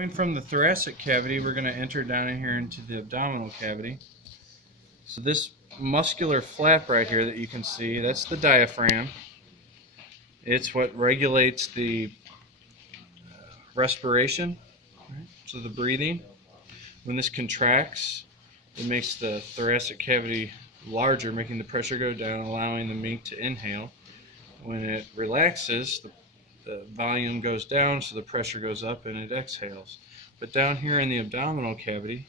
Going from the thoracic cavity, we're going to enter down in here into the abdominal cavity. So this muscular flap right here that you can see, that's the diaphragm. It's what regulates the respiration, right? So the breathing. When this contracts, it makes the thoracic cavity larger, making the pressure go down, allowing the mink to inhale. When it relaxes, the volume goes down, so the pressure goes up and it exhales. But down here in the abdominal cavity,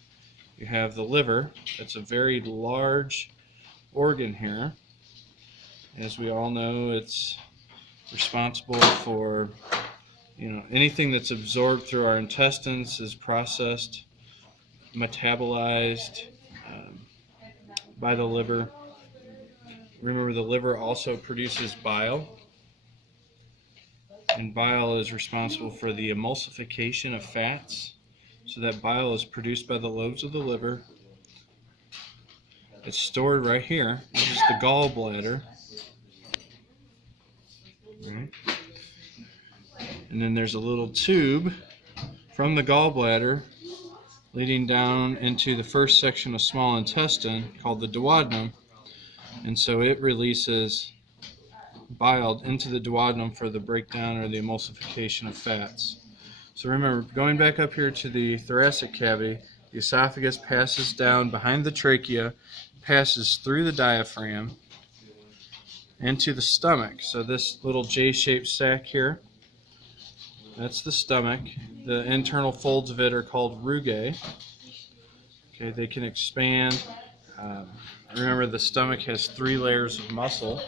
you have the liver. It's a very large organ here. As we all know, it's responsible for anything that's absorbed through our intestines is processed, metabolized by the liver. Remember, the liver also produces bile, and bile is responsible for the emulsification of fats. So that bile is produced by the lobes of the liver. It's stored right here. This is the gallbladder. Right. And then there's a little tube from the gallbladder leading down into the first section of small intestine called the duodenum. And so it releases bile into the duodenum for the breakdown or the emulsification of fats. So remember, going back up here to the thoracic cavity, the esophagus passes down behind the trachea, passes through the diaphragm into the stomach. So this little J-shaped sac here, that's the stomach. The internal folds of it are called rugae. Okay, they can expand. Remember, the stomach has 3 layers of muscle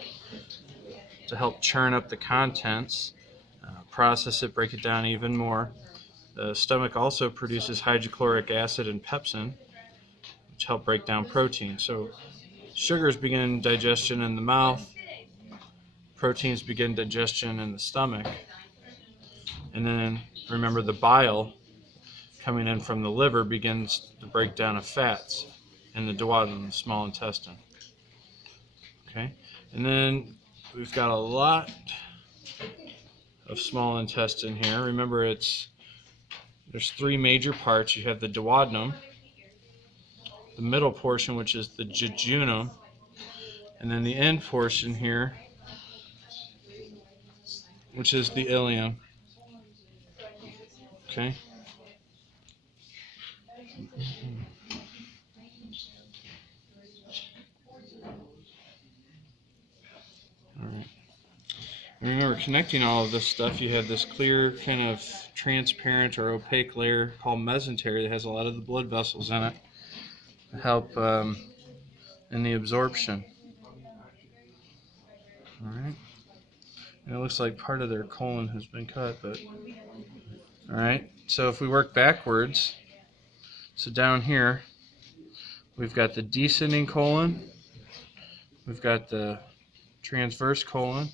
to help churn up the contents, process it, break it down even more. The stomach also produces hydrochloric acid and pepsin, which help break down protein. So sugars begin digestion in the mouth, proteins begin digestion in the stomach, and then remember, the bile coming in from the liver begins the breakdown of fats in the duodenum, the small intestine. Okay, and then we've got a lot of small intestine here. Remember, there's 3 major parts. You have the duodenum, the middle portion, which is the jejunum, and then the end portion here, which is the ileum. Okay. All right. And remember, connecting all of this stuff, you have this clear kind of transparent or opaque layer called mesentery that has a lot of the blood vessels in it to help in the absorption. All right. And it looks like part of their colon has been cut, but all right. So if we work backwards, so down here we've got the descending colon, we've got the transverse colon,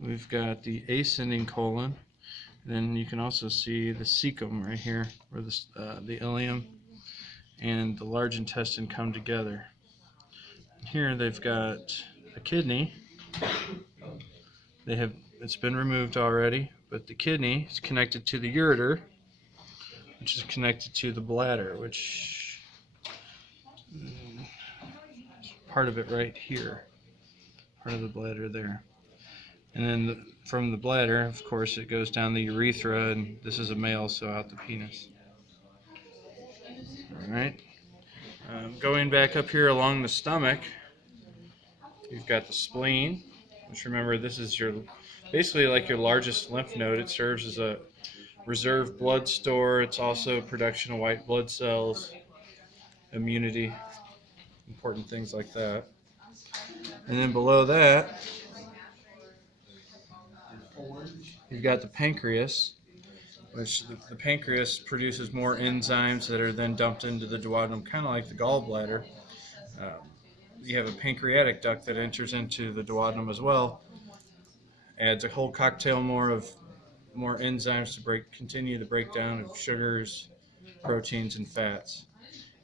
we've got the ascending colon, and then you can also see the cecum right here, where the ileum and the large intestine come together. Here they've got a kidney. It's been removed already, but the kidney is connected to the ureter, which is connected to the bladder, which is part of it right here, part of the bladder there. And then from the bladder, of course, it goes down the urethra, and this is a male, so out the penis. All right. Going back up here along the stomach, you've got the spleen, which, remember, this is basically like your largest lymph node. It serves as a reserve blood store. It's also production of white blood cells, immunity, important things like that. And then below that, you've got the pancreas, which the pancreas produces more enzymes that are then dumped into the duodenum, kind of like the gallbladder. You have a pancreatic duct that enters into the duodenum as well, adds a whole cocktail more enzymes to continue the breakdown of sugars, proteins, and fats.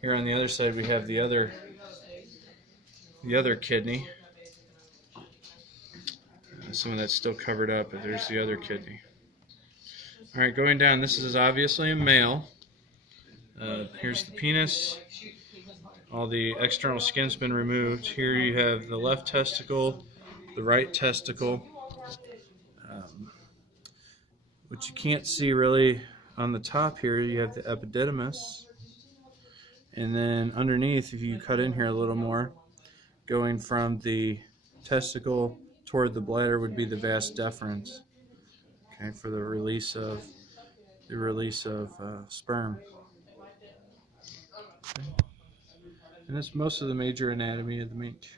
Here on the other side, we have the other kidney. Some of that's still covered up, but there's the other kidney. All right, going down, this is obviously a male. Here's the penis. All the external skin's been removed. Here you have the left testicle, the right testicle. What you can't see really on the top here, you have the epididymis. And then underneath, if you cut in here a little more, going from the testicle toward the bladder would be the vas deferens, okay, for the release of sperm. Okay. And that's most of the major anatomy of the mink.